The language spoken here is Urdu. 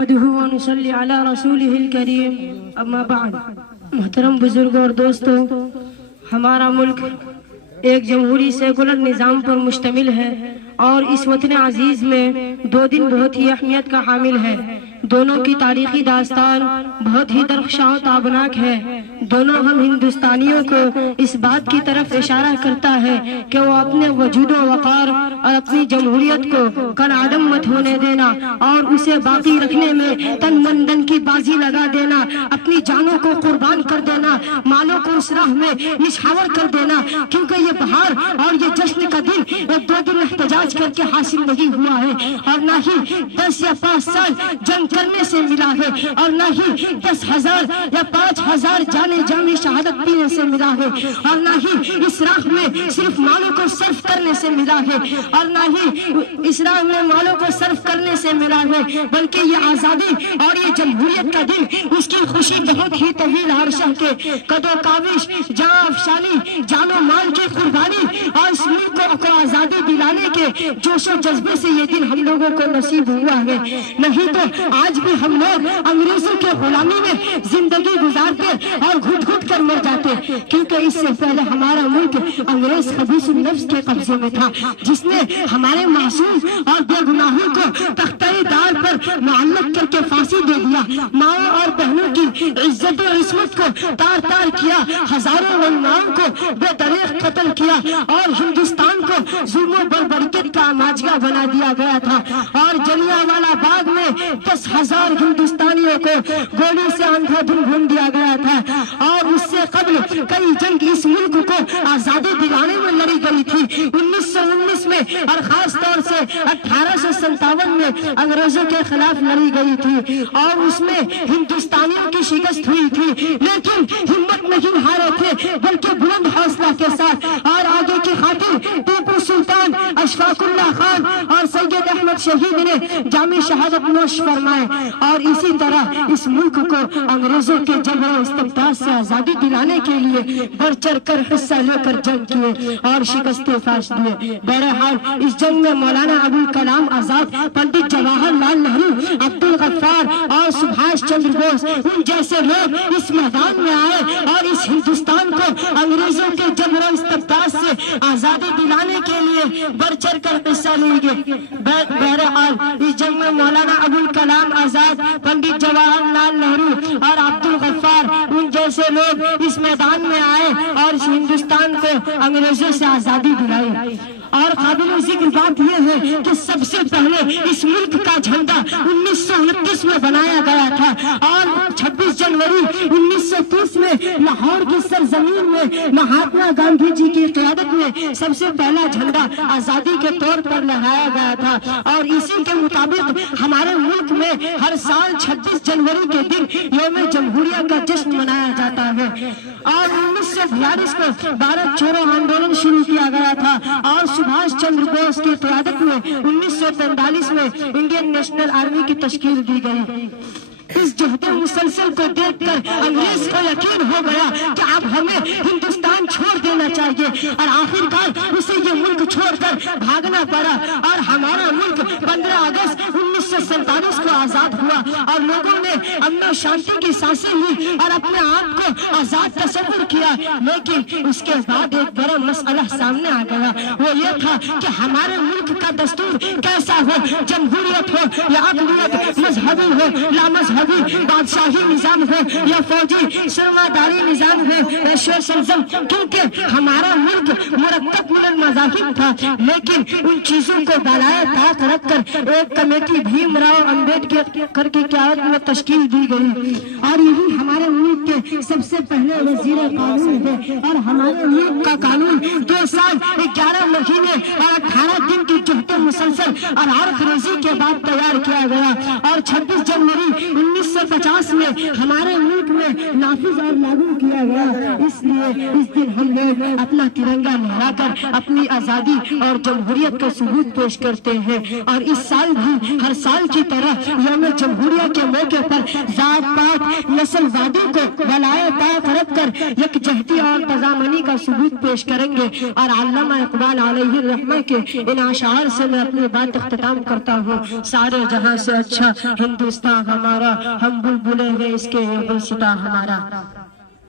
ونصلی علی رسولہ الکریم اما بعد۔ محترم بزرگوں اور دوستوں، ہمارا ملک ایک جمہوری سیکولر نظام پر مشتمل ہے اور اس وطن عزیز میں دو دن بہت ہی اہمیت کا حامل ہے۔ دونوں کی تاریخی داستان بہت ہی درخشاں و تابناک ہے۔ دونوں ہم ہندوستانیوں کو اس بات کی طرف اشارہ کرتا ہے کہ وہ اپنے وجود و وقار اور اپنی جمہوریت کو کالعدم مت ہونے دینا اور اسے باقی رکھنے میں تن من دن کی بازی لگا دینا، اپنی جانوں کو قربان کر دینا، مالوں کو اس راہ میں نچھاور کر دینا، کیونکہ یہ بہار اور یہ جشن کا دن ایک دو دن احتجاج کر کے حاصل نہیں ہوا ہے، اور نہ ہی 10 یا 5 سال جنگ کرنے سے ملا ہے، اور نہ ہی 10,000 یا 5,000 جامی شہادت پینے سے ملا ہے، اور نہ ہی اس راہ میں صرف مالوں کو صرف کرنے سے ملا ہے، اور نہ ہی اس راہ میں مالوں کو صرف کرنے سے ملا ہے، بلکہ یہ آزادی اور یہ جمہوریت کا دن، اس کی خوشی بہت ہی طویل عرصہ کے قد و کاوش، جاں افشانی، جان و مال کی قربانی اور اس ملک کو آزادی دلانے کے جوش و جذبے سے یہ دن ہم لوگوں کو نصیب ہوا ہے۔ نہیں تو آج بھی ہم لوگ انگریزوں کے غلامی میں زندگی گزارتے اور گھٹ گھٹ کر مر جاتے، کیونکہ اس سے پہلے ہمارا ملک انگریز خبیث النفس کے قبضے میں تھا، جس نے ہمارے معصوم اور بے گناہوں کو تختہ دار پر معلق کر کے پھانسی دے دیا، ماؤں اور بہنوں کی عزت و عصمت کو تار تار کیا، ہزاروں علماؤں کو بے دریغ قتل کیا، اور ہندوستان کو ظلم و بربریت کا ماجگا بنا دیا گیا تھا، اور جلیانوالہ باغ میں 10,000 ہندوستانیوں کو گولی سے اندھا دھن بھون دیا گیا تھا، اور اس سے قبل کئی جنگ اس ملک کو آزادی دلانے میں لڑی گئی تھی۔ 1919 میں اور خاص طور سے 1857 میں انگریزوں کے خلاف لڑی گئی تھی، اور اس میں ہندوستانیوں کی شکست ہوئی تھی، لیکن ہمت نہیں ہارے تھے، بلکہ بلند حوصلہ کے ساتھ اور آگے کی خاطر ٹیپو سلطان، اشفاق اللہ خان اور سید احمد شہید نے جامی شہادت نوش فرمائے، اور اسی طرح اس ملک کو انگریزوں کے جبر و استبداد سے آزادی دلانے کے لیے بڑھ چڑھ کر حصہ لے کر جنگ کیے اور شکست فاش دیے۔ بہرحال اس جنگ میں مولانا ابوالکلام آزاد، پنڈت جواہر لال نہرو، عبدالغفار اور سبھاش چندر بوس، ان جیسے لوگ اس میدان میں آئے اور اس ہندوستان کو انگریزوں کے جبر و استبداد سے آزادی دلانے کے لیے بڑھ چڑھ کر حصہ لیں گے۔ بہرحال اس جنگ میں مولانا ابوالکلام آزاد، پنڈت جواہر لال نہرو اور عبدالغفار، ان جیسے لوگ اس میدان میں آئے اور اس ہندوستان کو انگریزوں سے آزادی دلائی۔ اور قابل ذکر بات یہ ہے کہ سب سے پہلے اس ملک کا جھنڈا 1929 میں بنایا گیا تھا، اور 26 جنوری 1930 میں لاہور کی سرزمین میں مہاتما گاندھی جی کی قیادت میں سب سے پہلا جھنڈا آزادی کے طور پر لہرایا گیا تھا، اور اسی کے مطابق ہمارے ملک میں ہر سال 26 جنوری کے دن یوم جمہوریہ کا جشن منایا جاتا ہے۔ اور 1942 کو بھارت چھوڑو آندولن شروع کیا گیا تھا، اور سبھاش چندر بوس کی قیادت میں 1945 میں انڈین نیشنل آرمی کی تشکیل دی گئی۔ اس جہد مسلسل کو دیکھ کر انگریز کو یقین ہو گیا کہ اب ہمیں ہندوستان چھوڑ دینا چاہیے، اور آخر کار اسے یہ ملک چھوڑ کر بھاگنا پڑا، اور ہمارا ملک 15 اگست 1947 کو آزاد ہوا، اور لوگوں نے امن و شانتی کی سانسیں لی اور اپنے آپ کو آزاد تصور کیا۔ لیکن اس کے بعد ایک بڑا مسئلہ سامنے آ گیا، وہ یہ تھا کہ ہمارے ملک کا دستور کیسا ہو، جمہوریت ہو یا اقلیت، مذہبی ہو لا مذہبی، بادشاہی نظام ہو یا فوجی سرمایہ نظام ہو یا سوشلزم، کیونکہ ہمارا ملک مرکب من المذاہب تھا، لیکن ان چیزوں کو بالائے طاق رکھ کر ایک کمیٹی بھیم راؤ امبیڈکر کی قیادت میں تشکیل دی گئی، اور یہی ہمارے ملک کے سب سے پہلے وزیر قانون ہے، اور ہمارے ملک کا قانون 2 سال 11 مہینے اور 18 دن کی جہد مسلسل اور عرق ریزی کے بعد تیار کیا گیا، اور 26 جنوری 1950 میں ہمارے ملک میں نافذ اور لاگو کیا گیا۔ اس لیے اس دن ہم لوگ اپنا ترنگا لہرا کر اپنی آزادی اور جمہوریت کا ثبوت پیش کرتے ہیں، اور اس سال بھی ہر سال کی طرح یوم جمہوریہ کے موقع پر ذات پات نسل وادی کو بالائے طاق رکھ کر یکجہتی اور تضامنی کا کا ثبوت پیش کریں گے، اور علامہ اقبال علیہ الرحمہ کے ان اشعار سے میں اپنی بات اختتام کرتا ہوں۔ سارے جہاں سے اچھا ہندوستان ہمارا، ہم بلبلیں ہیں اس کے گلستاں ہمارا۔